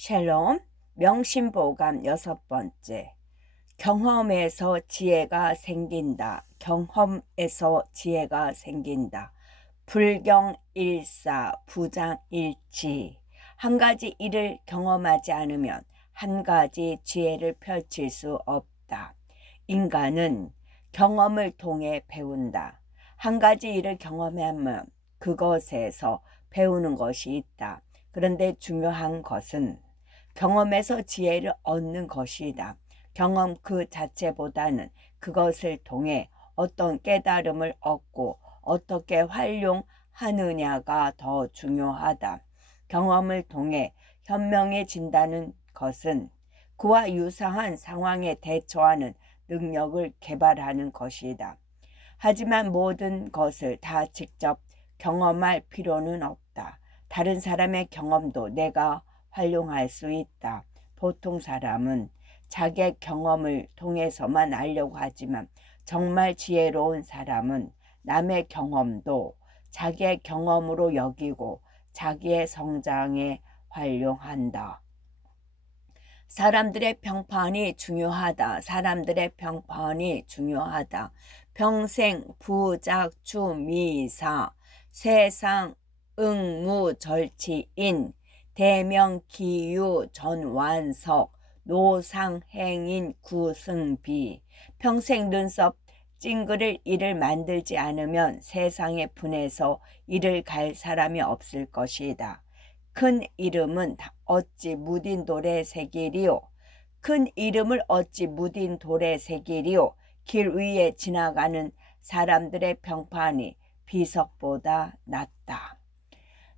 샬롬, 명심보감 6번째. 경험에서 지혜가 생긴다. 경험에서 지혜가 생긴다. 불경 일사, 부장 일치. 한 가지 일을 경험하지 않으면 한 가지 지혜를 펼칠 수 없다. 인간은 경험을 통해 배운다. 한 가지 일을 경험하면 그것에서 배우는 것이 있다. 그런데 중요한 것은 경험에서 지혜를 얻는 것이다. 경험 그 자체보다는 그것을 통해 어떤 깨달음을 얻고 어떻게 활용하느냐가 더 중요하다. 경험을 통해 현명해진다는 것은 그와 유사한 상황에 대처하는 능력을 개발하는 것이다. 하지만 모든 것을 다 직접 경험할 필요는 없다. 다른 사람의 경험도 내가 활용할 수 있다. 보통 사람은 자기의 경험을 통해서만 알려고 하지만 정말 지혜로운 사람은 남의 경험도 자기의 경험으로 여기고 자기의 성장에 활용한다. 사람들의 평판이 중요하다. 사람들의 평판이 중요하다. 평생 부작주미사 세상 응무절치인 대명기유전완석 노상행인 구승비. 평생 눈썹 찡그릴 일을 만들지 않으면 세상에 분해서 일을 갈 사람이 없을 것이다. 큰 이름은 어찌 묻인 돌에 새기리요. 큰 이름을 어찌 묻인 돌에 새기리요. 길 위에 지나가는 사람들의 평판이 비석보다 낫다.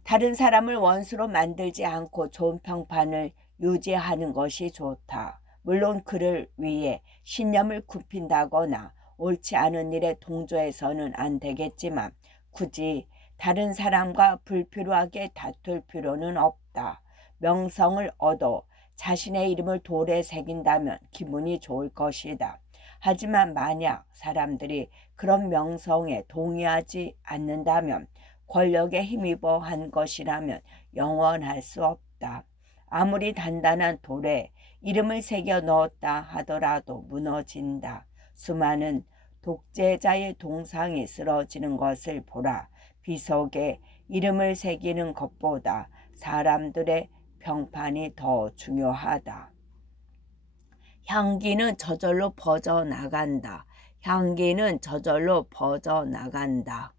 다른 사람을 원수로 만들지 않고 좋은 평판을 유지하는 것이 좋다. 물론 그를 위해 신념을 굽힌다거나 옳지 않은 일에 동조해서는 안 되겠지만 굳이 다른 사람과 불필요하게 다툴 필요는 없다. 명성을 얻어 자신의 이름을 돌에 새긴다면 기분이 좋을 것이다. 하지만 만약 사람들이 그런 명성에 동의하지 않는다면 권력에 힘입어 한 것이라면 영원할 수 없다. 아무리 단단한 돌에 이름을 새겨 넣었다 하더라도 무너진다. 수많은 독재자의 동상이 쓰러지는 것을 보라. 비석에 이름을 새기는 것보다 사람들의 평판이 더 중요하다. 향기는 저절로 퍼져나간다. 향기는 저절로 퍼져나간다.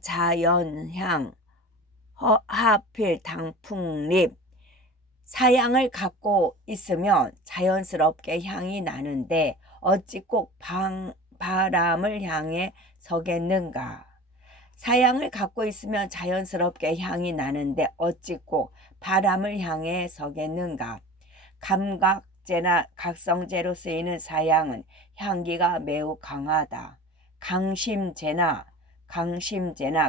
자연향, 하필 당풍잎. 사양을 갖고 있으면 자연스럽게 향이 나는데 어찌 꼭 바람을 향해 서겠는가. 사양을 갖고 있으면 자연스럽게 향이 나는데 어찌 꼭 바람을 향해 서겠는가. 감각제나 각성제로 쓰이는 사양은 향기가 매우 강하다. 강심제나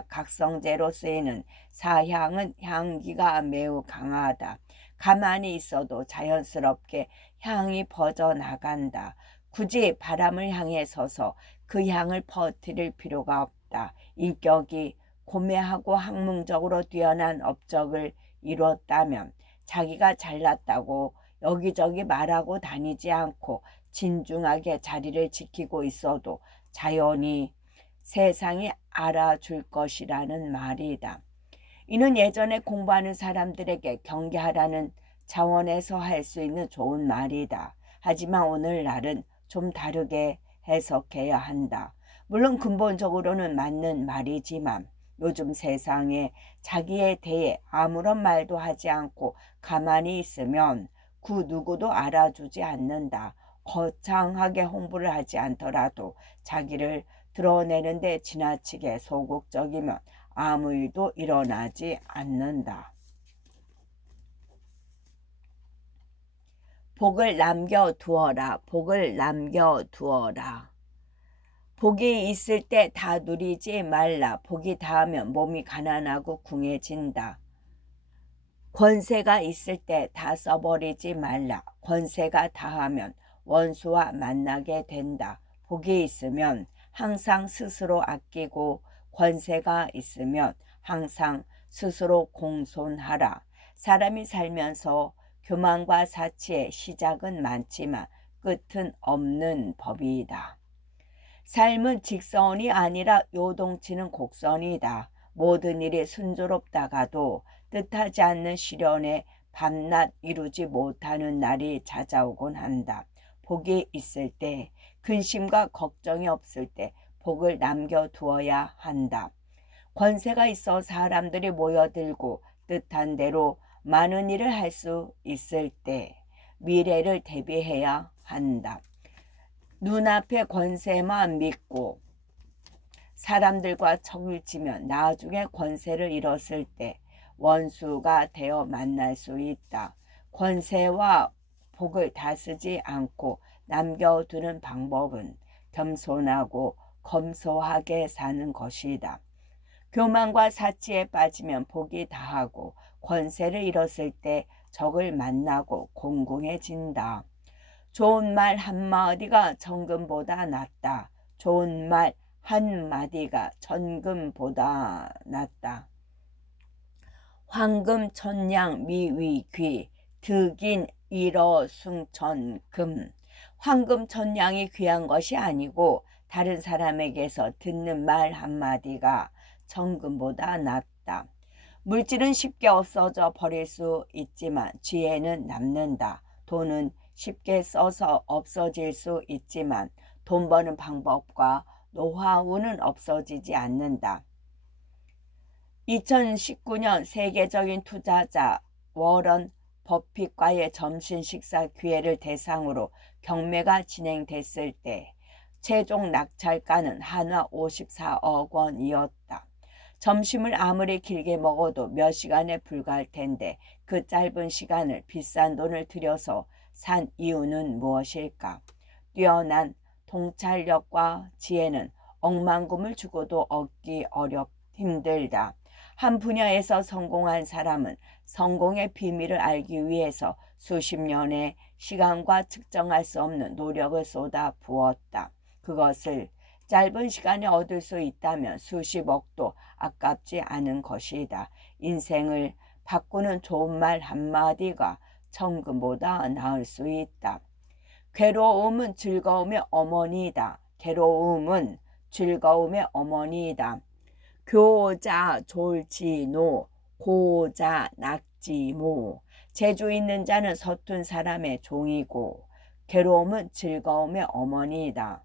각성제로 쓰이는 사향은 향기가 매우 강하다. 가만히 있어도 자연스럽게 향이 퍼져나간다. 굳이 바람을 향해 서서 그 향을 퍼뜨릴 필요가 없다. 인격이 고매하고 학문적으로 뛰어난 업적을 이뤘다면 자기가 잘났다고 여기저기 말하고 다니지 않고 진중하게 자리를 지키고 있어도 자연히 세상이 알아줄 것이라는 말이다. 이는 예전에 공부하는 사람들에게 경계하라는 차원에서 할 수 있는 좋은 말이다. 하지만 오늘날은 좀 다르게 해석해야 한다. 물론 근본적으로는 맞는 말이지만 요즘 세상에 자기에 대해 아무런 말도 하지 않고 가만히 있으면 그 누구도 알아주지 않는다. 거창하게 홍보를 하지 않더라도 자기를 드러내는데 지나치게 소극적이면 아무 일도 일어나지 않는다. 복을 남겨두어라. 복을 남겨두어라. 복이 있을 때 다 누리지 말라. 복이 닿으면 몸이 가난하고 궁해진다. 권세가 있을 때 다 써버리지 말라. 권세가 다하면 원수와 만나게 된다. 복이 있으면 항상 스스로 아끼고 권세가 있으면 항상 스스로 공손하라. 사람이 살면서 교만과 사치의 시작은 많지만 끝은 없는 법이다. 삶은 직선이 아니라 요동치는 곡선이다. 모든 일이 순조롭다가도 뜻하지 않는 시련에 밤낮 이루지 못하는 날이 찾아오곤 한다. 복이 있을 때, 근심과 걱정이 없을 때 복을 남겨두어야 한다. 권세가 있어 사람들이 모여들고 뜻한 대로 많은 일을 할 수 있을 때 미래를 대비해야 한다. 눈앞의 권세만 믿고 사람들과 척을 지면 나중에 권세를 잃었을 때 원수가 되어 만날 수 있다. 권세와 복을 다스지 않고 남겨두는 방법은 겸손하고 검소하게 사는 것이다. 교만과 사치에 빠지면 복이 다하고 권세를 잃었을 때 적을 만나고 공공해진다. 좋은 말 한마디가 정금보다 낫다. 좋은 말 한마디가 천금보다 낫다. 황금 천냥 미위귀 득인 일어숭천금. 황금 천냥이 귀한 것이 아니고 다른 사람에게서 듣는 말 한마디가 천금보다 낫다. 물질은 쉽게 없어져 버릴 수 있지만 지혜는 남는다. 돈은 쉽게 써서 없어질 수 있지만 돈 버는 방법과 노하우는 없어지지 않는다. 2019년 세계적인 투자자 워런 버핏과의 점심 식사 기회를 대상으로 경매가 진행됐을 때 최종 낙찰가는 한화 54억 원이었다. 점심을 아무리 길게 먹어도 몇 시간에 불과할 텐데 그 짧은 시간을 비싼 돈을 들여서 산 이유는 무엇일까? 뛰어난 통찰력과 지혜는 억만금을 주고도 얻기 힘들다. 한 분야에서 성공한 사람은 성공의 비밀을 알기 위해서 수십 년의 시간과 측정할 수 없는 노력을 쏟아 부었다. 그것을 짧은 시간에 얻을 수 있다면 수십억도 아깝지 않은 것이다. 인생을 바꾸는 좋은 말 한마디가 천금보다 나을 수 있다. 괴로움은 즐거움의 어머니이다. 괴로움은 즐거움의 어머니이다. 교자 졸지노 고자 낙지모. 재주 있는 자는 서툰 사람의 종이고 괴로움은 즐거움의 어머니이다.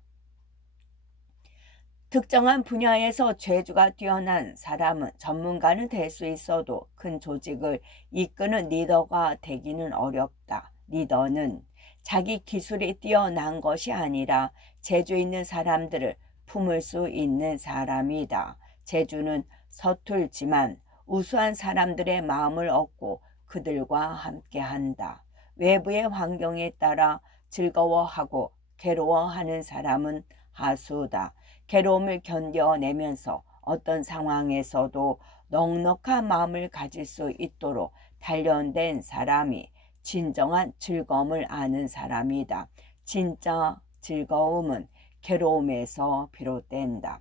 특정한 분야에서 재주가 뛰어난 사람은 전문가는 될 수 있어도 큰 조직을 이끄는 리더가 되기는 어렵다. 리더는 자기 기술이 뛰어난 것이 아니라 재주 있는 사람들을 품을 수 있는 사람이다. 재주는 서툴지만 우수한 사람들의 마음을 얻고 그들과 함께한다. 외부의 환경에 따라 즐거워하고 괴로워하는 사람은 하수다. 괴로움을 견뎌내면서 어떤 상황에서도 넉넉한 마음을 가질 수 있도록 단련된 사람이 진정한 즐거움을 아는 사람이다. 진짜 즐거움은 괴로움에서 비롯된다.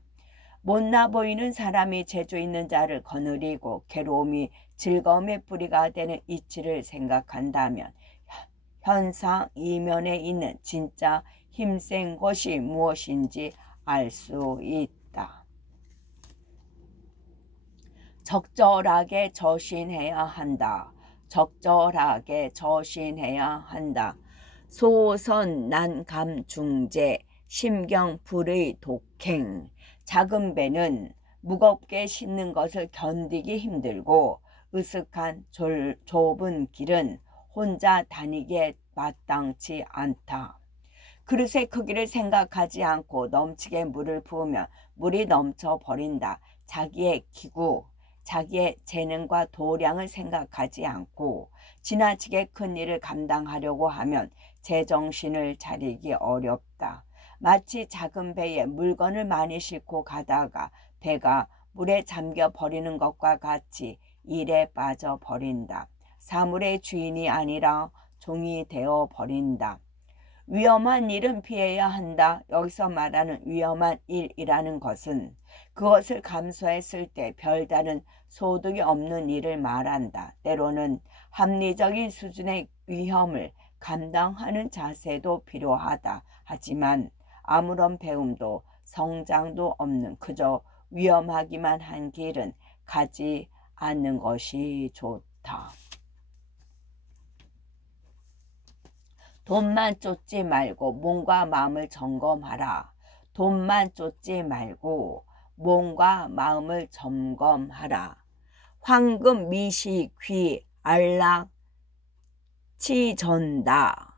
못나 보이는 사람이 재주 있는 자를 거느리고 괴로움이 즐거움의 뿌리가 되는 이치를 생각한다면 현상 이면에 있는 진짜 힘센 것이 무엇인지 알 수 있다. 적절하게 저신해야 한다. 적절하게 저신해야 한다. 소선 난감 중재 심경불의 독행. 작은 배는 무겁게 싣는 것을 견디기 힘들고 으슥한 좁은 길은 혼자 다니기에 마땅치 않다. 그릇의 크기를 생각하지 않고 넘치게 물을 부으면 물이 넘쳐 버린다. 자기의 기구, 자기의 재능과 도량을 생각하지 않고 지나치게 큰 일을 감당하려고 하면 제정신을 차리기 어렵다. 마치 작은 배에 물건을 많이 싣고 가다가 배가 물에 잠겨 버리는 것과 같이 일에 빠져 버린다. 사물의 주인이 아니라 종이 되어 버린다. 위험한 일은 피해야 한다. 여기서 말하는 위험한 일이라는 것은 그것을 감수했을 때 별다른 소득이 없는 일을 말한다. 때로는 합리적인 수준의 위험을 감당하는 자세도 필요하다. 하지만 아무런 배움도 성장도 없는 그저 위험하기만 한 길은 가지 않는 것이 좋다. 돈만 쫓지 말고 몸과 마음을 점검하라. 돈만 쫓지 말고 몸과 마음을 점검하라. 황금, 미시, 귀, 안락, 치전다.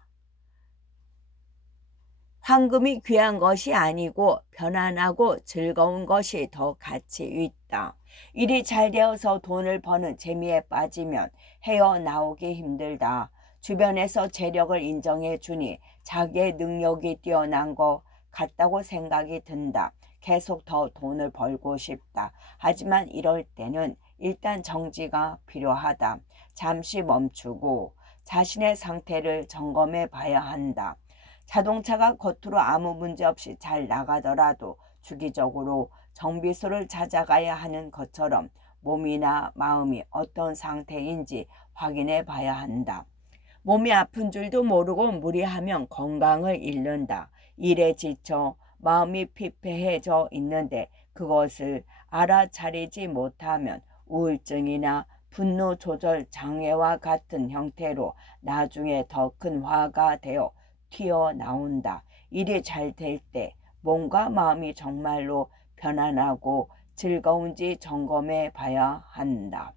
황금이 귀한 것이 아니고 편안하고 즐거운 것이 더 가치 있다. 일이 잘 되어서 돈을 버는 재미에 빠지면 헤어나오기 힘들다. 주변에서 재력을 인정해 주니 자기의 능력이 뛰어난 것 같다고 생각이 든다. 계속 더 돈을 벌고 싶다. 하지만 이럴 때는 일단 정지가 필요하다. 잠시 멈추고 자신의 상태를 점검해 봐야 한다. 자동차가 겉으로 아무 문제 없이 잘 나가더라도 주기적으로 정비소를 찾아가야 하는 것처럼 몸이나 마음이 어떤 상태인지 확인해 봐야 한다. 몸이 아픈 줄도 모르고 무리하면 건강을 잃는다. 일에 지쳐 마음이 피폐해져 있는데 그것을 알아차리지 못하면 우울증이나 분노 조절 장애와 같은 형태로 나중에 더 큰 화가 되어 튀어나온다. 일이 잘 될 때 몸과 마음이 정말로 편안하고 즐거운지 점검해 봐야 한다.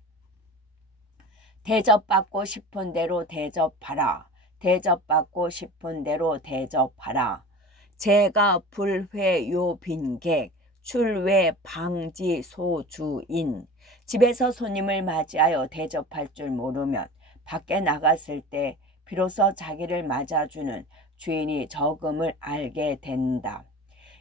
대접받고 싶은 대로 대접하라. 대접받고 싶은 대로 대접하라. 제가 불회요 빈객, 출외 방지 소주인. 집에서 손님을 맞이하여 대접할 줄 모르면 밖에 나갔을 때 비로소 자기를 맞아주는 주인이 적음을 알게 된다.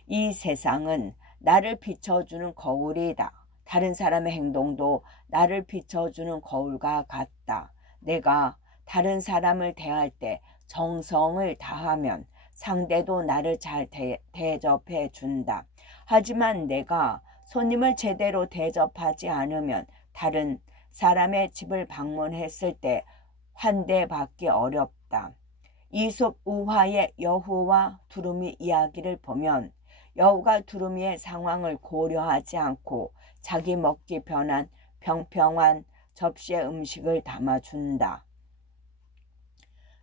이 세상은 나를 비춰주는 거울이다. 다른 사람의 행동도 나를 비춰주는 거울과 같다. 내가 다른 사람을 대할 때 정성을 다하면 상대도 나를 잘 대접해 준다. 하지만 내가 손님을 제대로 대접하지 않으면 다른 사람의 집을 방문했을 때 환대받기 어렵다. 이솝 우화의 여우와 두루미 이야기를 보면 여우가 두루미의 상황을 고려하지 않고 자기 먹기 편한 평평한 접시에 음식을 담아준다.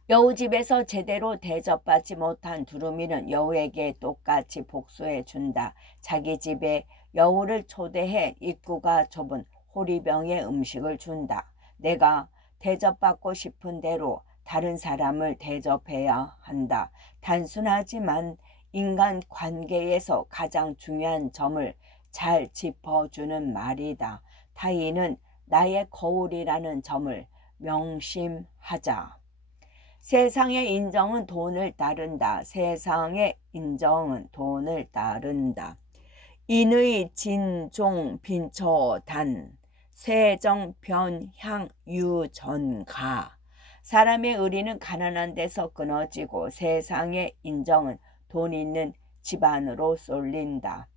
여우 집에서 제대로 대접받지 못한 두루미는 여우에게 똑같이 복수해 준다. 자기 집에 여우를 초대해 입구가 좁은 호리병에 음식을 준다. 내가 대접받고 싶은 대로 다른 사람을 대접해야 한다. 단순하지만 인간 관계에서 가장 중요한 점을 잘 짚어주는 말이다. 타인은 나의 거울이라는 점을 명심하자. 세상의 인정은 돈을 따른다. 세상의 인정은 돈을 따른다. 인의 진종 빈처단 세정 변향 유전가. 사람의 의리는 가난한 데서 끊어지고 세상의 인정은 돈 있는 집안으로 쏠린다.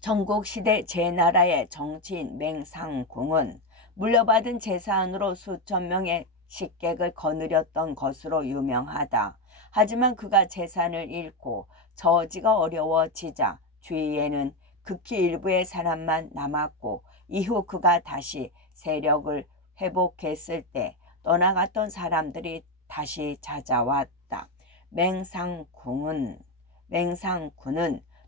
전국시대 제나라의 정치인 맹상궁은 물려받은 재산으로 수천 명의 식객을 거느렸던 것으로 유명하다. 하지만 그가 재산을 잃고 처지가 어려워지자 주위에는 극히 일부의 사람만 남았고 이후 그가 다시 세력을 회복했을 때 떠나갔던 사람들이 다시 찾아왔다. 맹상군은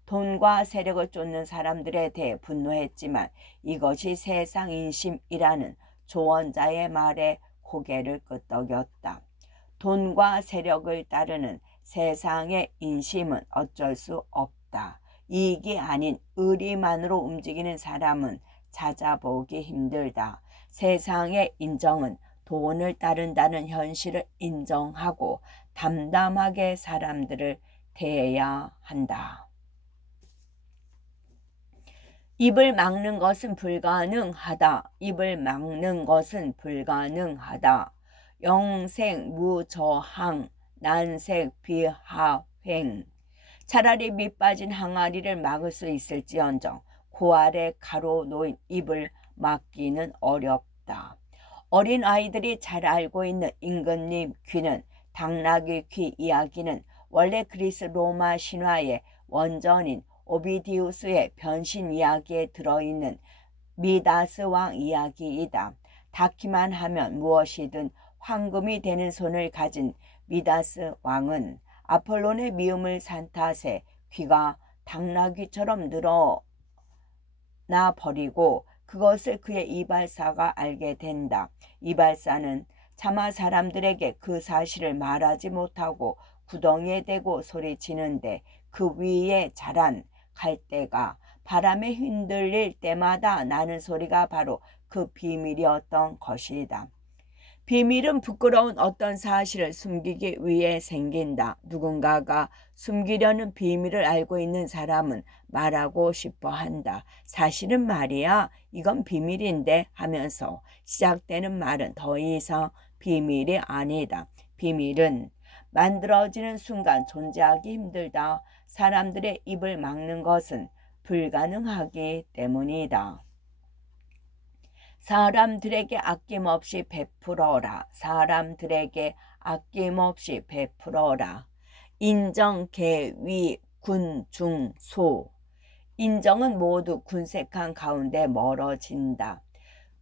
돈과 세력을 쫓는 사람들에 대해 분노했지만 이것이 세상 인심이라는 조언자의 말에 고개를 끄덕였다. 돈과 세력을 따르는 세상의 인심은 어쩔 수 없다. 이익이 아닌 의리만으로 움직이는 사람은 찾아보기 힘들다. 세상의 인정은 돈을 따른다는 현실을 인정하고 담담하게 사람들을 대해야 한다. 입을 막는 것은 불가능하다. 입을 막는 것은 불가능하다. 영생 무저항 난색 비하횡. 차라리 밑 빠진 항아리를 막을 수 있을지언정 그 아래 가로 놓인 입을 막기는 어렵다. 어린 아이들이 잘 알고 있는 임금님 귀는 당나귀 귀 이야기는 원래 그리스 로마 신화의 원전인 오비디우스의 변신 이야기에 들어있는 미다스 왕 이야기이다. 닿기만 하면 무엇이든 황금이 되는 손을 가진 미다스 왕은 아폴론의 미움을 산 탓에 귀가 당나귀처럼 늘어나 버리고 그것을 그의 이발사가 알게 된다. 이발사는 차마 사람들에게 그 사실을 말하지 못하고 구덩이에 대고 소리치는데 그 위에 자란 갈대가 바람에 흔들릴 때마다 나는 소리가 바로 그 비밀이었던 것이다. 비밀은 부끄러운 어떤 사실을 숨기기 위해 생긴다. 누군가가 숨기려는 비밀을 알고 있는 사람은 말하고 싶어 한다. 사실은 말이야, 이건 비밀인데 하면서 시작되는 말은 더 이상 비밀이 아니다. 비밀은 만들어지는 순간 존재하기 힘들다. 사람들의 입을 막는 것은 불가능하기 때문이다. 사람들에게 아낌없이 베풀어라. 사람들에게 아낌없이 베풀어라. 인정, 계, 위, 군, 중, 소. 인정은 모두 군색한 가운데 멀어진다.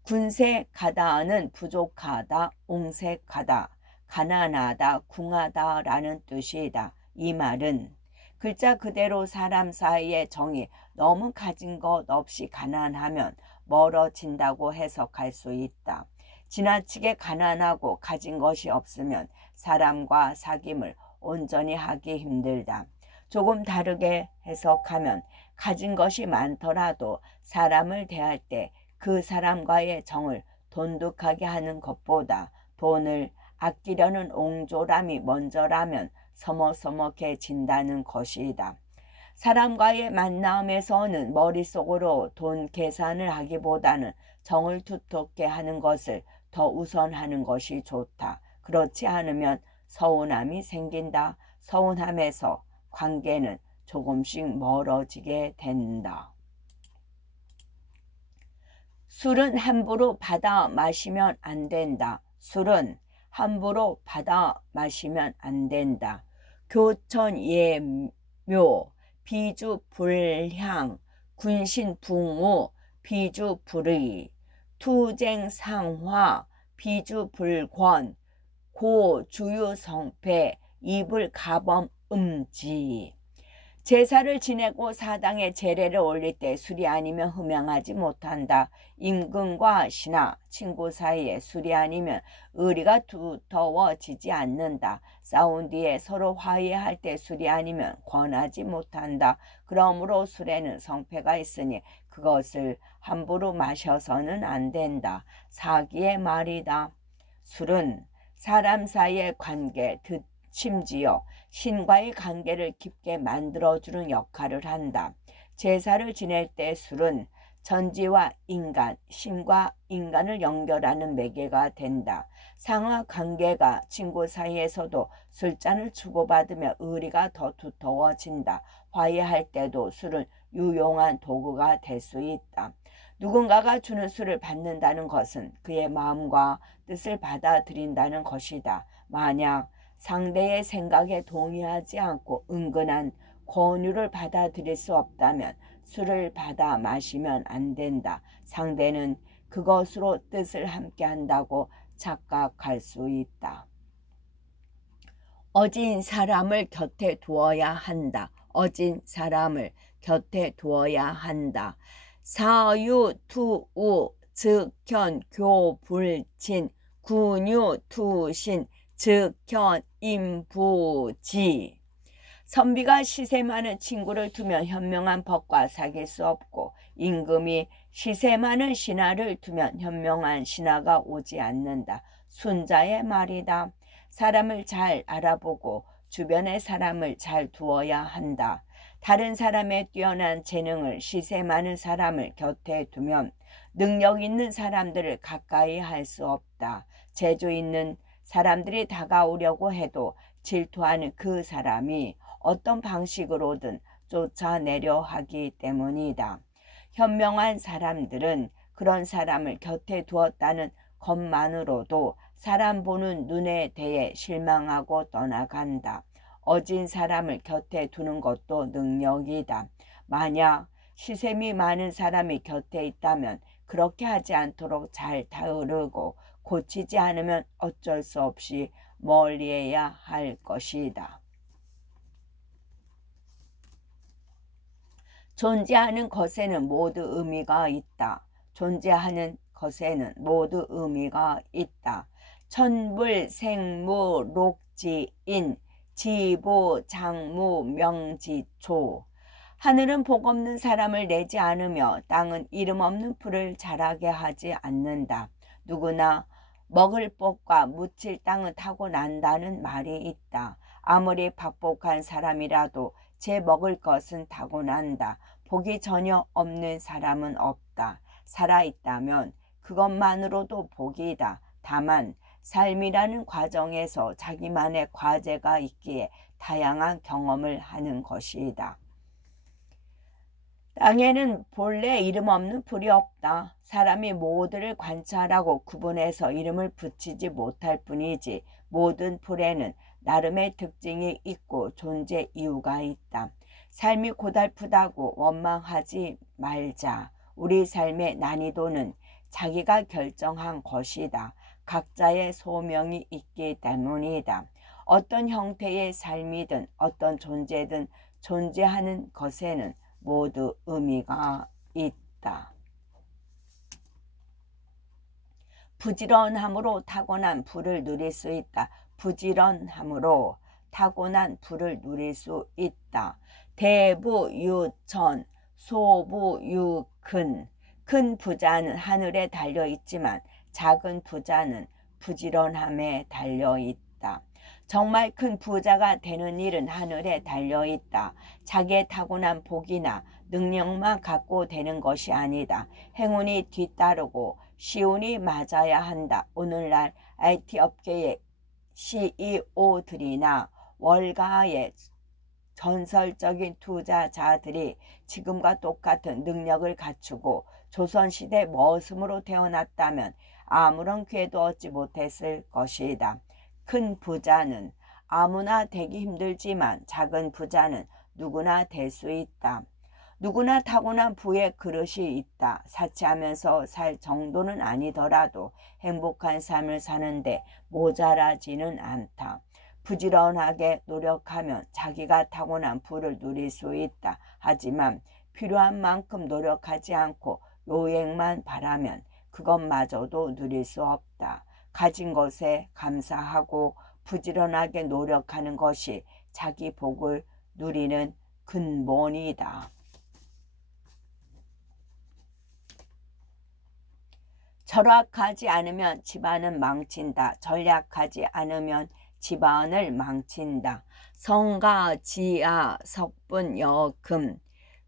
군색하다는 부족하다, 옹색하다, 가난하다, 궁하다라는 뜻이다. 이 말은 글자 그대로 사람 사이의 정이 너무 가진 것 없이 가난하면 멀어진다고 해석할 수 있다. 지나치게 가난하고 가진 것이 없으면 사람과 사귐을 온전히 하기 힘들다. 조금 다르게 해석하면 가진 것이 많더라도 사람을 대할 때 그 사람과의 정을 돈독하게 하는 것보다 돈을 아끼려는 옹졸함이 먼저라면 서먹서먹해진다는 것이다. 사람과의 만남에서는 머릿속으로 돈 계산을 하기보다는 정을 두텁게 하는 것을 더 우선하는 것이 좋다. 그렇지 않으면 서운함이 생긴다. 서운함에서 관계는 조금씩 멀어지게 된다. 술은 함부로 받아 마시면 안 된다. 술은 함부로 받아 마시면 안 된다. 교천예묘, 비주불향, 군신붕우, 비주불의, 투쟁상화, 비주불권, 고주유성패, 이불가범음지. 제사를 지내고 사당에 제례를 올릴 때 술이 아니면 흠양하지 못한다. 임금과 신하, 친구 사이에 술이 아니면 의리가 두터워지지 않는다. 싸운 뒤에 서로 화해할 때 술이 아니면 권하지 못한다. 그러므로 술에는 성패가 있으니 그것을 함부로 마셔서는 안 된다. 사기의 말이다. 술은 사람 사이의 관계, 심지어 신과의 관계를 깊게 만들어주는 역할을 한다. 제사를 지낼 때 술은 전지와 인간, 신과 인간을 연결하는 매개가 된다. 상하 관계가 친구 사이에서도 술잔을 주고받으며 의리가 더 두터워진다. 화해할 때도 술은 유용한 도구가 될 수 있다. 누군가가 주는 술을 받는다는 것은 그의 마음과 뜻을 받아들인다는 것이다. 만약 상대의 생각에 동의하지 않고 은근한 권유를 받아들일 수 없다면 술을 받아 마시면 안 된다. 상대는 그것으로 뜻을 함께 한다고 착각할 수 있다. 어진 사람을 곁에 두어야 한다. 어진 사람을 곁에 두어야 한다. 사유투우, 즉현교불친, 군유투신, 즉현임부지. 선비가 시세 많은 친구를 두면 현명한 법과 사귈 수 없고 임금이 시세 많은 신하를 두면 현명한 신하가 오지 않는다. 순자의 말이다. 사람을 잘 알아보고 주변의 사람을 잘 두어야 한다. 다른 사람의 뛰어난 재능을 시세 많은 사람을 곁에 두면 능력 있는 사람들을 가까이 할 수 없다. 재주 있는 사람들이 다가오려고 해도 질투하는 그 사람이 어떤 방식으로든 쫓아내려 하기 때문이다. 현명한 사람들은 그런 사람을 곁에 두었다는 것만으로도 사람 보는 눈에 대해 실망하고 떠나간다. 어진 사람을 곁에 두는 것도 능력이다. 만약 시샘이 많은 사람이 곁에 있다면 그렇게 하지 않도록 잘 다루고 고치지 않으면 어쩔 수 없이 멀리해야 할 것이다. 존재하는 것에는 모두 의미가 있다. 존재하는 것에는 모두 의미가 있다. 천물, 생무, 록지인, 지보, 장무, 명지초. 하늘은 복 없는 사람을 내지 않으며 땅은 이름 없는 풀을 자라게 하지 않는다. 누구나 먹을 복과 묻힐 땅은 타고난다는 말이 있다. 아무리 박복한 사람이라도 제 먹을 것은 타고난다. 복이 전혀 없는 사람은 없다. 살아있다면 그것만으로도 복이다. 다만 삶이라는 과정에서 자기만의 과제가 있기에 다양한 경험을 하는 것이다. 땅에는 본래 이름 없는 풀이 없다. 사람이 모두를 관찰하고 구분해서 이름을 붙이지 못할 뿐이지 모든 풀에는 나름의 특징이 있고 존재 이유가 있다. 삶이 고달프다고 원망하지 말자. 우리 삶의 난이도는 자기가 결정한 것이다. 각자의 소명이 있기 때문이다. 어떤 형태의 삶이든 어떤 존재든 존재하는 것에는 모두 의미가 있다. 부지런함으로 타고난 부를 누릴 수 있다. 부지런함으로 타고난 부를 누릴 수 있다. 대부유천, 소부유근. 큰 부자는 하늘에 달려 있지만 작은 부자는 부지런함에 달려 있다. 정말 큰 부자가 되는 일은 하늘에 달려 있다. 자기의 타고난 복이나 능력만 갖고 되는 것이 아니다. 행운이 뒤따르고 시운이 맞아야 한다. 오늘날 IT 업계의 CEO들이나 월가의 전설적인 투자자들이 지금과 똑같은 능력을 갖추고 조선시대 머슴으로 태어났다면 아무런 기회도 얻지 못했을 것이다. 큰 부자는 아무나 되기 힘들지만 작은 부자는 누구나 될 수 있다. 누구나 타고난 부의 그릇이 있다. 사치하면서 살 정도는 아니더라도 행복한 삶을 사는데 모자라지는 않다. 부지런하게 노력하면 자기가 타고난 부를 누릴 수 있다. 하지만 필요한 만큼 노력하지 않고 요행만 바라면 그것마저도 누릴 수 없다. 가진 것에 감사하고 부지런하게 노력하는 것이 자기 복을 누리는 근본이다. 절약하지 않으면 집안은 망친다. 전략하지 않으면 집안을 망친다. 성가 지아 석분 여금,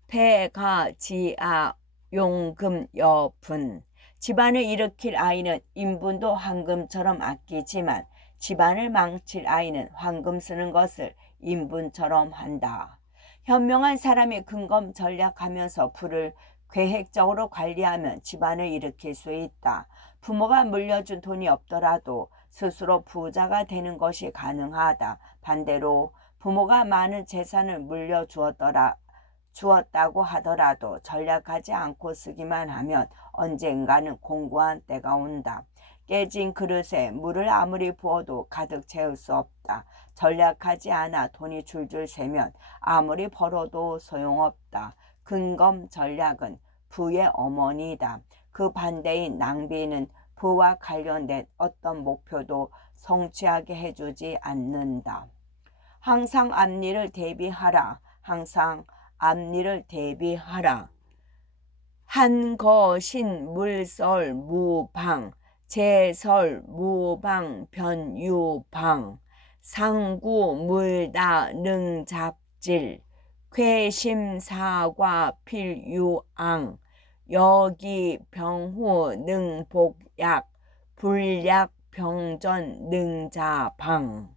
폐가 지아 용금 여분. 집안을 일으킬 아이는 인분도 황금처럼 아끼지만 집안을 망칠 아이는 황금 쓰는 것을 인분처럼 한다. 현명한 사람이 근검 전략하면서 부를 계획적으로 관리하면 집안을 일으킬 수 있다. 부모가 물려준 돈이 없더라도 스스로 부자가 되는 것이 가능하다. 반대로 부모가 많은 재산을 주었다고 하더라도 전략하지 않고 쓰기만 하면 언젠가는 공고한 때가 온다. 깨진 그릇에 물을 아무리 부어도 가득 채울 수 없다. 전략하지 않아 돈이 줄줄 새면 아무리 벌어도 소용없다. 근검 전략은 부의 어머니이다. 그 반대인 낭비는 부와 관련된 어떤 목표도 성취하게 해주지 않는다. 항상 앞일을 대비하라. 항상 앞일을 대비하라. 한거신 물설 무방, 제설 무방 변유방, 상구 물다 능잡질, 쾌심사과 필유앙, 여기 병후 능복약, 불약 병전 능자방.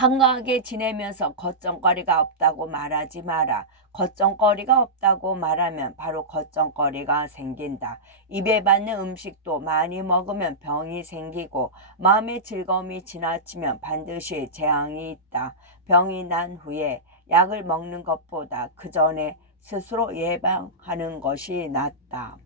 한가하게 지내면서 걱정거리가 없다고 말하지 마라. 걱정거리가 없다고 말하면 바로 걱정거리가 생긴다. 입에 받는 음식도 많이 먹으면 병이 생기고 마음의 즐거움이 지나치면 반드시 재앙이 있다. 병이 난 후에 약을 먹는 것보다 그 전에 스스로 예방하는 것이 낫다.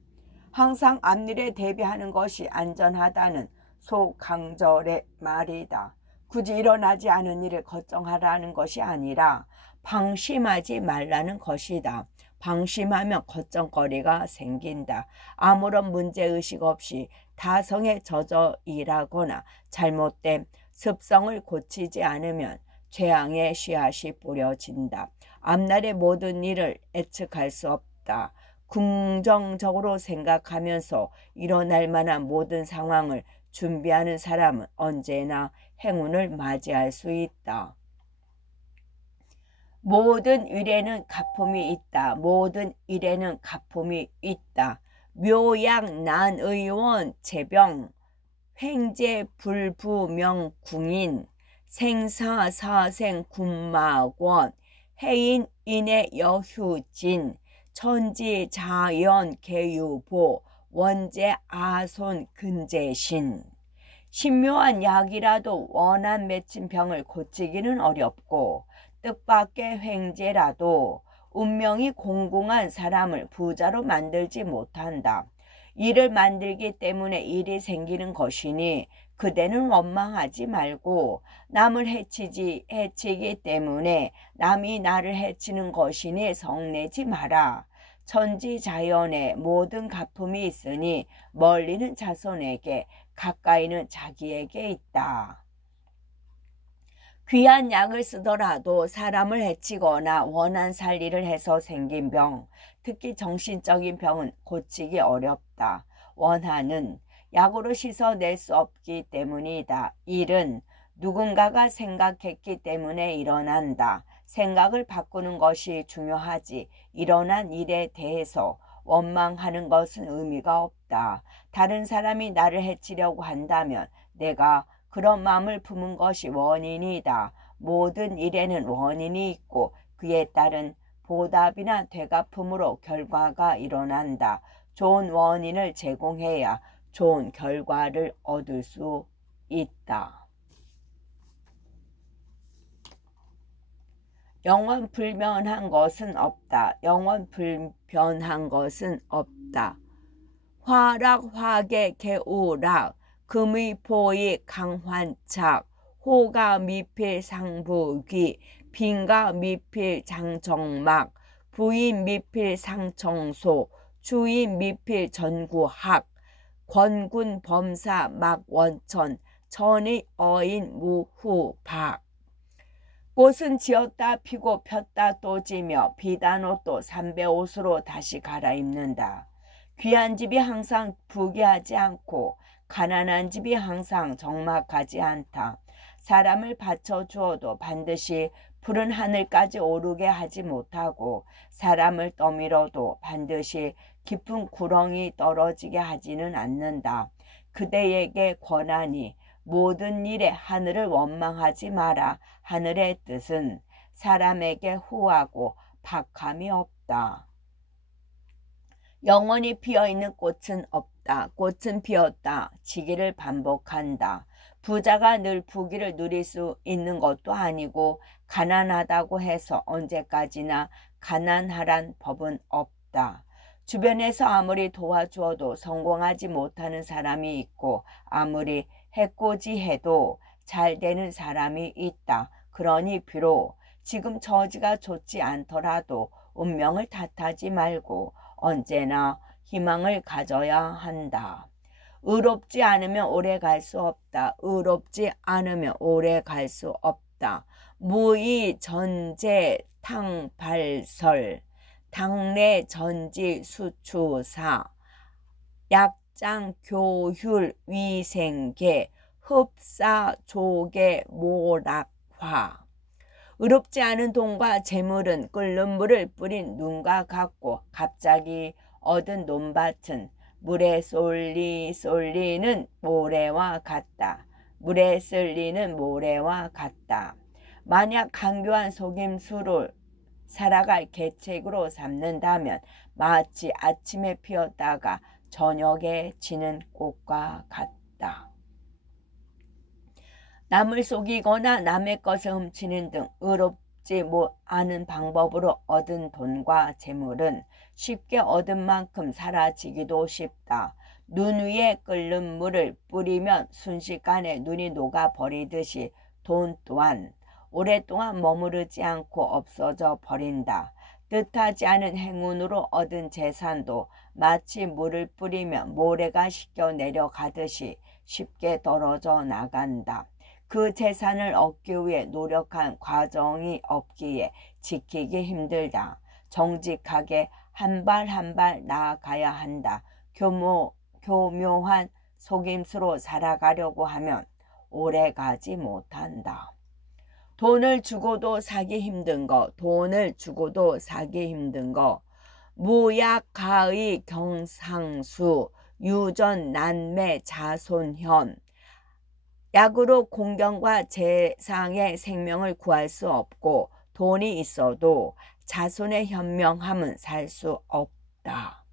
항상 앞일에 대비하는 것이 안전하다는 소강절의 말이다. 굳이 일어나지 않은 일을 걱정하라는 것이 아니라 방심하지 말라는 것이다. 방심하면 걱정거리가 생긴다. 아무런 문제의식 없이 타성에 젖어 일하거나 잘못된 습성을 고치지 않으면 재앙의 씨앗이 뿌려진다. 앞날의 모든 일을 예측할 수 없다. 긍정적으로 생각하면서 일어날 만한 모든 상황을 준비하는 사람은 언제나 행운을 맞이할 수 있다. 모든 일에는 가품이 있다. 모든 일에는 가품이 있다. 묘약 난의원 재병 횡재 불부명 궁인 생사사생 군마권 해인 인의 여휴진 천지자연 계유보 원재 아손 근재신. 신묘한 약이라도 원한 맺힌 병을 고치기는 어렵고 뜻밖의 횡재라도 운명이 공공한 사람을 부자로 만들지 못한다. 일을 만들기 때문에 일이 생기는 것이니 그대는 원망하지 말고 남을 해치기 때문에 남이 나를 해치는 것이니 성내지 마라. 천지자연에 모든 가품이 있으니 멀리는 자손에게 가까이는 자기에게 있다. 귀한 약을 쓰더라도 사람을 해치거나 원한 살리를 해서 생긴 병, 특히 정신적인 병은 고치기 어렵다. 원한은 약으로 씻어낼 수 없기 때문이다. 일은 누군가가 생각했기 때문에 일어난다. 생각을 바꾸는 것이 중요하지 일어난 일에 대해서 원망하는 것은 의미가 없다. 다른 사람이 나를 해치려고 한다면 내가 그런 마음을 품은 것이 원인이다. 모든 일에는 원인이 있고 그에 따른 보답이나 되갚음으로 결과가 일어난다. 좋은 원인을 제공해야 좋은 결과를 얻을 수 있다. 영원 불변한 것은 없다. 영원 불변한 것은 없다. 화락 화계 개우락 금의 보이 강환착 호가 미필 상부귀 빈가 미필 장정막 부인 미필 상청소 주인 미필 전구학 권군 범사 막원천 천의 어인 무후박. 꽃은 지었다 피고 폈다 또 지며 비단 옷도 삼배 옷으로 다시 갈아입는다. 귀한 집이 항상 부귀하지 않고 가난한 집이 항상 적막하지 않다. 사람을 받쳐주어도 반드시 푸른 하늘까지 오르게 하지 못하고 사람을 떠밀어도 반드시 깊은 구렁이 떨어지게 하지는 않는다. 그대에게 권하니 모든 일에 하늘을 원망하지 마라. 하늘의 뜻은 사람에게 후하고 박함이 없다. 영원히 피어있는 꽃은 없다. 꽃은 피었다. 지기를 반복한다. 부자가 늘 부귀를 누릴 수 있는 것도 아니고 가난하다고 해서 언제까지나 가난하란 법은 없다. 주변에서 아무리 도와주어도 성공하지 못하는 사람이 있고 아무리 해코지해도 잘 되는 사람이 있다. 그러니 비록 지금 처지가 좋지 않더라도 운명을 탓하지 말고 언제나 희망을 가져야 한다. 의롭지 않으면 오래 갈 수 없다. 의롭지 않으면 오래 갈 수 없다. 무의 전제 탕발설 당내 전지 수추사 약장 교율 위생계 흡사 조개 모락화. 의롭지 않은 돈과 재물은 끓는 물을 뿌린 눈과 같고 갑자기 얻은 논밭은 물에 쏠리는 모래와 같다. 물에 쏠리는 모래와 같다. 만약 강교한 속임수를 살아갈 계책으로 삼는다면 마치 아침에 피었다가 저녁에 지는 꽃과 같다. 남을 속이거나 남의 것을 훔치는 등 의롭지 않은 방법으로 얻은 돈과 재물은 쉽게 얻은 만큼 사라지기도 쉽다. 눈 위에 끓는 물을 뿌리면 순식간에 눈이 녹아버리듯이 돈 또한 오랫동안 머무르지 않고 없어져 버린다. 뜻하지 않은 행운으로 얻은 재산도 마치 물을 뿌리면 모래가 씻겨 내려가듯이 쉽게 떨어져 나간다. 그 재산을 얻기 위해 노력한 과정이 없기에 지키기 힘들다. 정직하게 한 발 한 발 나아가야 한다. 교묘한 속임수로 살아가려고 하면 오래 가지 못한다. 돈을 주고도 사기 힘든 거, 돈을 주고도 사기 힘든 거. 무약 가의 경상수, 유전 난매 자손현. 약으로 공경과 재상의 생명을 구할 수 없고 돈이 있어도 자손의 현명함은 살 수 없다.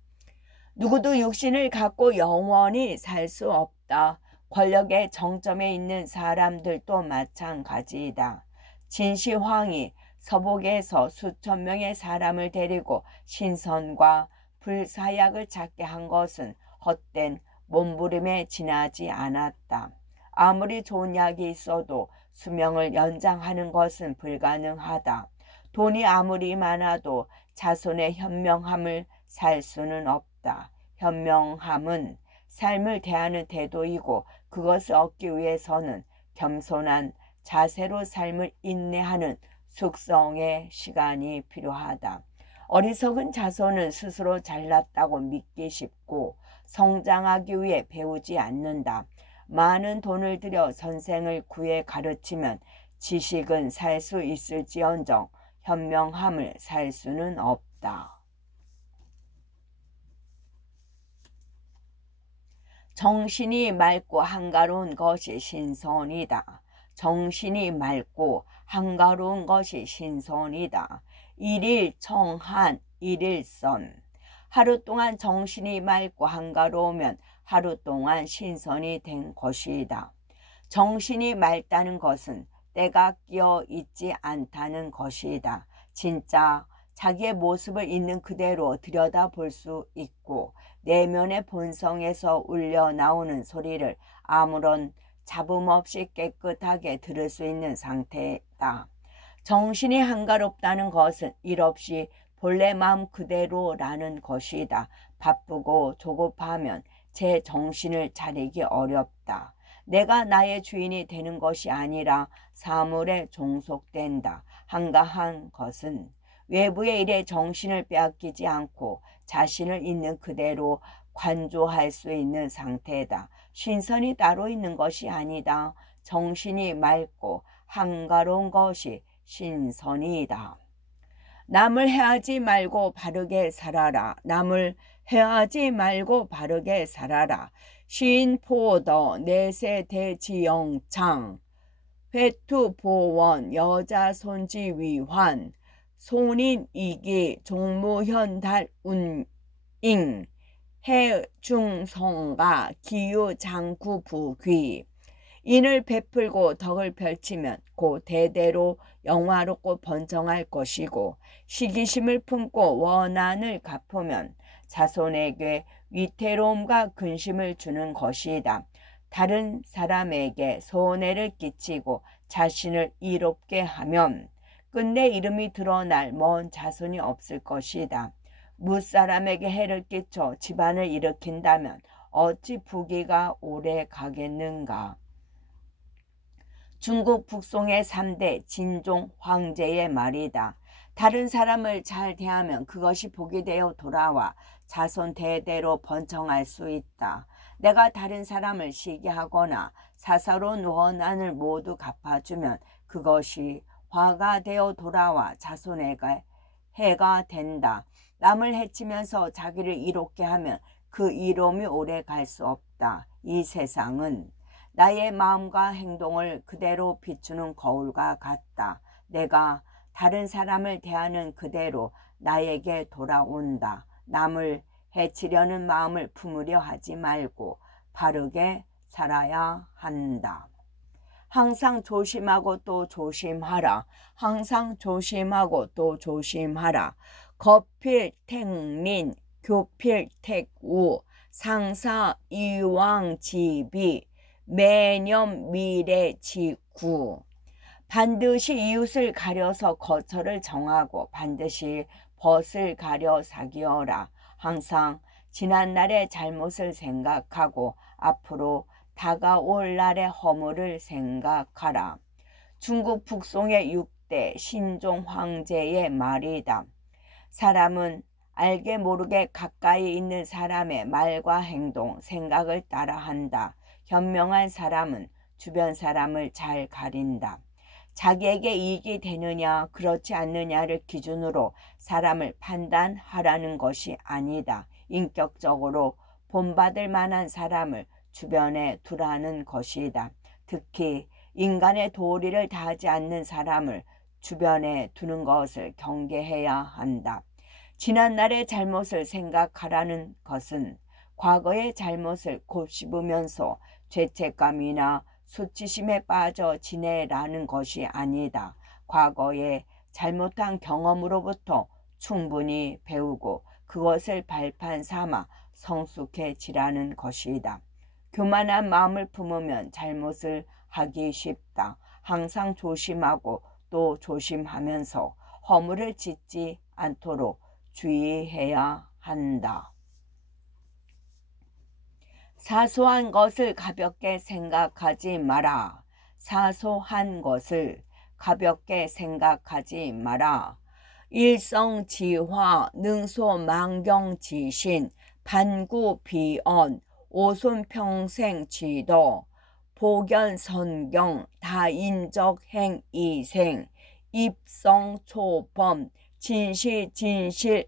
누구도 육신을 갖고 영원히 살 수 없다. 권력의 정점에 있는 사람들도 마찬가지이다. 진시황이 서복에서 수천 명의 사람을 데리고 신선과 불사약을 찾게 한 것은 헛된 몸부림에 지나지 않았다. 아무리 좋은 약이 있어도 수명을 연장하는 것은 불가능하다. 돈이 아무리 많아도 자손의 현명함을 살 수는 없다. 현명함은 삶을 대하는 태도이고 그것을 얻기 위해서는 겸손한 자세로 삶을 인내하는 숙성의 시간이 필요하다. 어리석은 자손은 스스로 잘났다고 믿기 쉽고 성장하기 위해 배우지 않는다. 많은 돈을 들여 선생을 구해 가르치면 지식은 살 수 있을지언정 현명함을 살 수는 없다. 정신이 맑고 한가로운 것이 신선이다. 정신이 맑고 한가로운 것이 신선이다. 일일청한 일일선. 하루 동안 정신이 맑고 한가로우면 하루 동안 신선이 된 것이다. 정신이 맑다는 것은 때가 끼어 있지 않다는 것이다. 진짜 자기의 모습을 있는 그대로 들여다볼 수 있고 내면의 본성에서 울려 나오는 소리를 아무런 잡음 없이 깨끗하게 들을 수 있는 상태다. 정신이 한가롭다는 것은 일 없이 본래 마음 그대로라는 것이다. 바쁘고 조급하면 제 정신을 차리기 어렵다. 내가 나의 주인이 되는 것이 아니라 사물에 종속된다. 한가한 것은 외부의 일에 정신을 빼앗기지 않고 자신을 있는 그대로 관조할 수 있는 상태다. 신선이 따로 있는 것이 아니다. 정신이 맑고 한가로운 것이 신선이다. 남을 해하지 말고 바르게 살아라. 남을 해하지 말고 바르게 살아라. 시인포더 내세대지영창 회투보원 여자손지위환 손인이기 종무현달운잉 해중성가 기유장구부귀. 인을 베풀고 덕을 펼치면 곧 대대로 영화롭고 번성할 것이고 시기심을 품고 원한을 갚으면 자손에게 위태로움과 근심을 주는 것이다. 다른 사람에게 손해를 끼치고 자신을 이롭게 하면 끝내 이름이 드러날 먼 자손이 없을 것이다. 무사람에게 해를 끼쳐 집안을 일으킨다면 어찌 부귀가 오래 가겠는가. 중국 북송의 3대 진종 황제의 말이다. 다른 사람을 잘 대하면 그것이 복이 되어 돌아와 자손 대대로 번창할 수 있다. 내가 다른 사람을 시기하거나 사사로운 원한을 모두 갚아주면 그것이 화가 되어 돌아와 자손에게 해가 된다. 남을 해치면서 자기를 이롭게 하면 그 이로움이 오래 갈 수 없다. 이 세상은 나의 마음과 행동을 그대로 비추는 거울과 같다. 내가 다른 사람을 대하는 그대로 나에게 돌아온다. 남을 해치려는 마음을 품으려 하지 말고 바르게 살아야 한다. 항상 조심하고 또 조심하라. 항상 조심하고 또 조심하라. 거필택민, 교필택우, 상사이왕지비, 매념미래지구. 반드시 이웃을 가려서 거처를 정하고 반드시 벗을 가려 사귀어라. 항상 지난날의 잘못을 생각하고 앞으로 다가올 날의 허물을 생각하라. 중국 북송의 6대 신종 황제의 말이다. 사람은 알게 모르게 가까이 있는 사람의 말과 행동, 생각을 따라한다. 현명한 사람은 주변 사람을 잘 가린다. 자기에게 이익이 되느냐 그렇지 않느냐를 기준으로 사람을 판단하라는 것이 아니다. 인격적으로 본받을 만한 사람을 주변에 두라는 것이다. 특히 인간의 도리를 다하지 않는 사람을 주변에 두는 것을 경계해야 한다. 지난날의 잘못을 생각하라는 것은 과거의 잘못을 곱씹으면서 죄책감이나 수치심에 빠져 지내라는 것이 아니다. 과거에 잘못한 경험으로부터 충분히 배우고 그것을 발판 삼아 성숙해지라는 것이다. 교만한 마음을 품으면 잘못을 하기 쉽다. 항상 조심하고 또 조심하면서 허물을 짓지 않도록 주의해야 한다. 사소한 것을 가볍게 생각하지 마라. 사소한 것을 가볍게 생각하지 마라. 일성지화, 능소망경지신, 반구비언, 오손평생지도, 복연선경, 다인적행이생, 입성초범, 진실이드.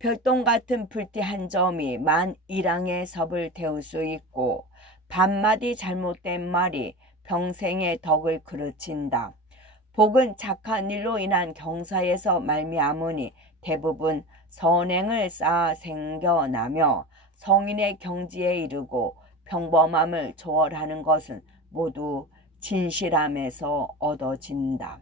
별똥 같은 불티 한 점이 만 일항의 섭을 태울 수 있고 반마디 잘못된 말이 평생의 덕을 그르친다. 복은 착한 일로 인한 경사에서 말미암으니 대부분 선행을 쌓아 생겨나며 성인의 경지에 이르고 평범함을 초월하는 것은 모두 진실함에서 얻어진다.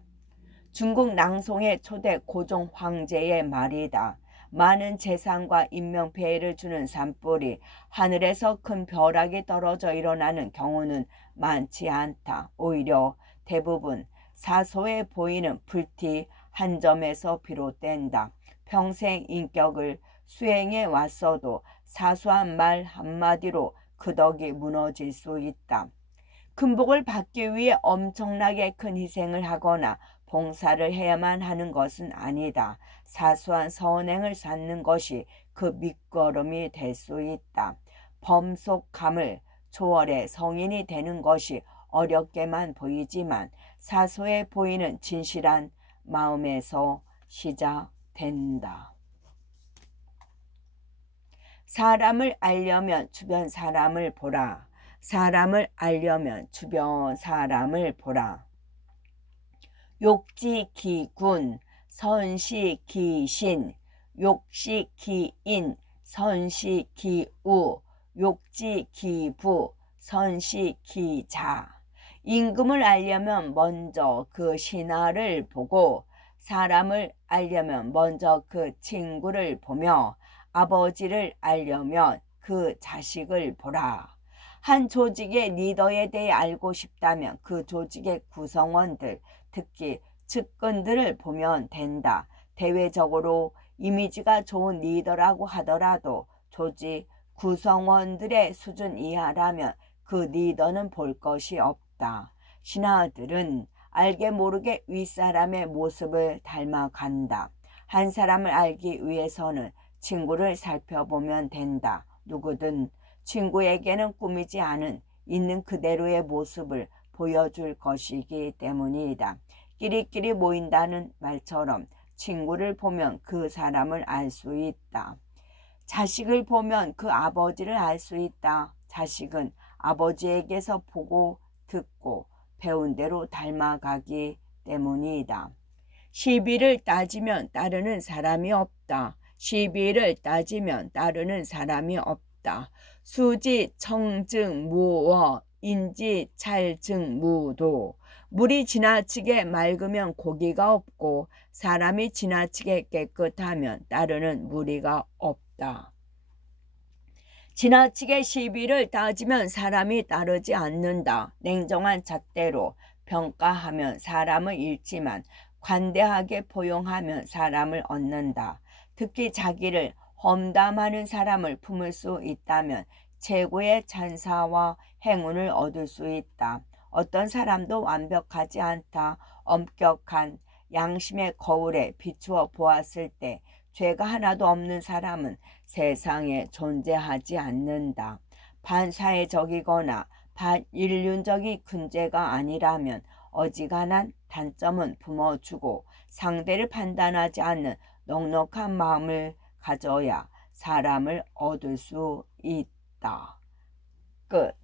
중국 낭송의 초대 고종 황제의 말이다. 많은 재산과 인명피해를 주는 산불이 하늘에서 큰 벼락이 떨어져 일어나는 경우는 많지 않다. 오히려 대부분 사소해 보이는 불티 한 점에서 비롯된다. 평생 인격을 수행해 왔어도 사소한 말 한마디로 그 덕이 무너질 수 있다. 큰 복을 받기 위해 엄청나게 큰 희생을 하거나 봉사를 해야만 하는 것은 아니다. 사소한 선행을 쌓는 것이 그 밑거름이 될 수 있다. 범속감을 초월해 성인이 되는 것이 어렵게만 보이지만 사소해 보이는 진실한 마음에서 시작된다. 사람을 알려면 주변 사람을 보라. 사람을 알려면 주변 사람을 보라. 욕지기군, 선시기신, 욕시기인, 선시기우, 욕지기부, 선시기자. 임금을 알려면 먼저 그 신하를 보고 사람을 알려면 먼저 그 친구를 보며 아버지를 알려면 그 자식을 보라. 한 조직의 리더에 대해 알고 싶다면 그 조직의 구성원들, 특히 측근들을 보면 된다. 대외적으로 이미지가 좋은 리더라고 하더라도 조직 구성원들의 수준 이하라면 그 리더는 볼 것이 없다. 신하들은 알게 모르게 윗사람의 모습을 닮아간다. 한 사람을 알기 위해서는 친구를 살펴보면 된다. 누구든 친구에게는 꾸미지 않은 있는 그대로의 모습을 보여줄 것이기 때문이다. 끼리끼리 모인다는 말처럼 친구를 보면 그 사람을 알 수 있다. 자식을 보면 그 아버지를 알 수 있다. 자식은 아버지에게서 보고 듣고 배운 대로 닮아가기 때문이다. 시비를 따지면 따르는 사람이 없다. 시비를 따지면 따르는 사람이 없다. 수지 청증 무어 인지 찰증 무도. 물이 지나치게 맑으면 고기가 없고 사람이 지나치게 깨끗하면 따르는 무리가 없다. 지나치게 시비를 따지면 사람이 따르지 않는다. 냉정한 잣대로 평가하면 사람을 잃지만 관대하게 포용하면 사람을 얻는다. 특히 자기를 험담하는 사람을 품을 수 있다면 최고의 찬사와 행운을 얻을 수 있다. 어떤 사람도 완벽하지 않다. 엄격한 양심의 거울에 비추어 보았을 때 죄가 하나도 없는 사람은 세상에 존재하지 않는다. 반사회적이거나 반인륜적이 큰 죄가 아니라면 어지간한 단점은 품어주고 상대를 판단하지 않는 넉넉한 마음을 가져야 사람을 얻을 수 있다. 끝.